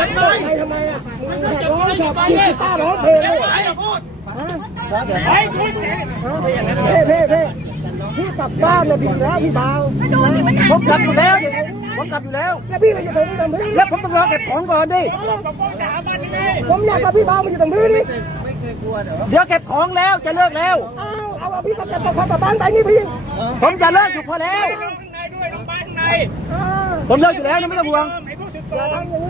ทำไมอ่ะจับจับไปร้องเพลงไอ้คุณเพ่เพ่ที่กลับบ้านเลยพี่แล้วพี่เบาผมกลับอยู่แล้วเนี่ยผมกลับอยู่แล้ว แล้ว พี่ไปอยู่ตรงนี้ตรงนี้แล้วผมต้องรอเก็บของก่อนดิผมอยากกับพี่เบาไปอยู่ตรงนี้ดิเดี๋ยวเก็บของแล้วจะเลิกแล้วเอาเอาพี่กลับจากกลับบ้านไปนี่พี่ ผมจะเลิกอยู่พอแล้ว ผมเลิกอยู่แล้วไม่ต้องห่วงอย่าทำอย่างนี้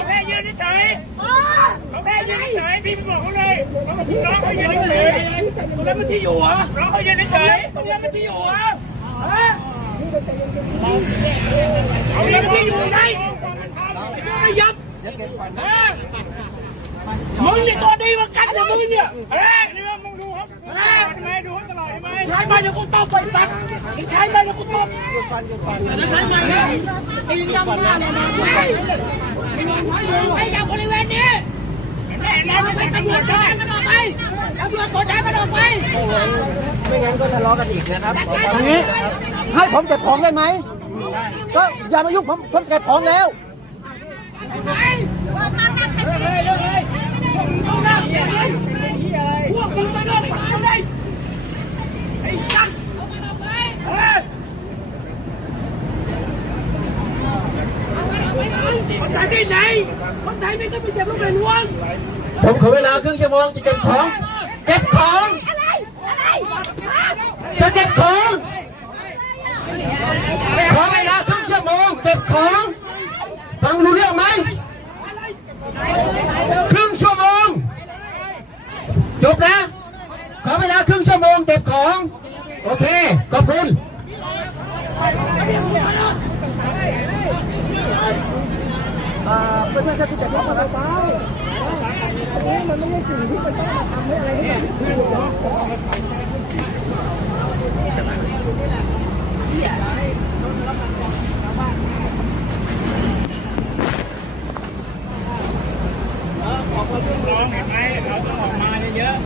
นิสัยเขาแค่ยืนนิสัยพี่ไปบอกเขาเลยน้องเขาอยู่นิสัยแล้วมันที่อยู่อ่ะน้องเขายืนนิสัยแล้วมันที่อยู่อ่ะเอาเงินที่อยู่ไหนไม่ยับมึงนี่ตัวดีมากันเลยมึงเนี่ยใช้มาเดี๋ยวกูตบไปสักใช้มาเดี๋ยวกูตบใช้มาเดี๋ยวกูตบไม่ยอมบริเวณนี้แม่แล้วไม่ตำรวจใช่ไหมไปตำรวจกดดันม่นออกไมไม่งั้นก็ทะเลาะกันอีกนะครับอย่างนี้ ให้ผมเก็บของได้ไหม ก็อย่ามายุ่งผมผมเก็บของแล้วไ tại cái này không thấy mấy cái bị chém luôn không có biết là cứ chém ông chỉ chém khoáng chém khoáng chém khoáng khoáng này là cứ chém ông chém khoáng ราจะไปแต่เราเปล่าเปล่าเนี่ยมันไม่ใช่สิ่งที่มันต้องทำให้อะไรที่แบบ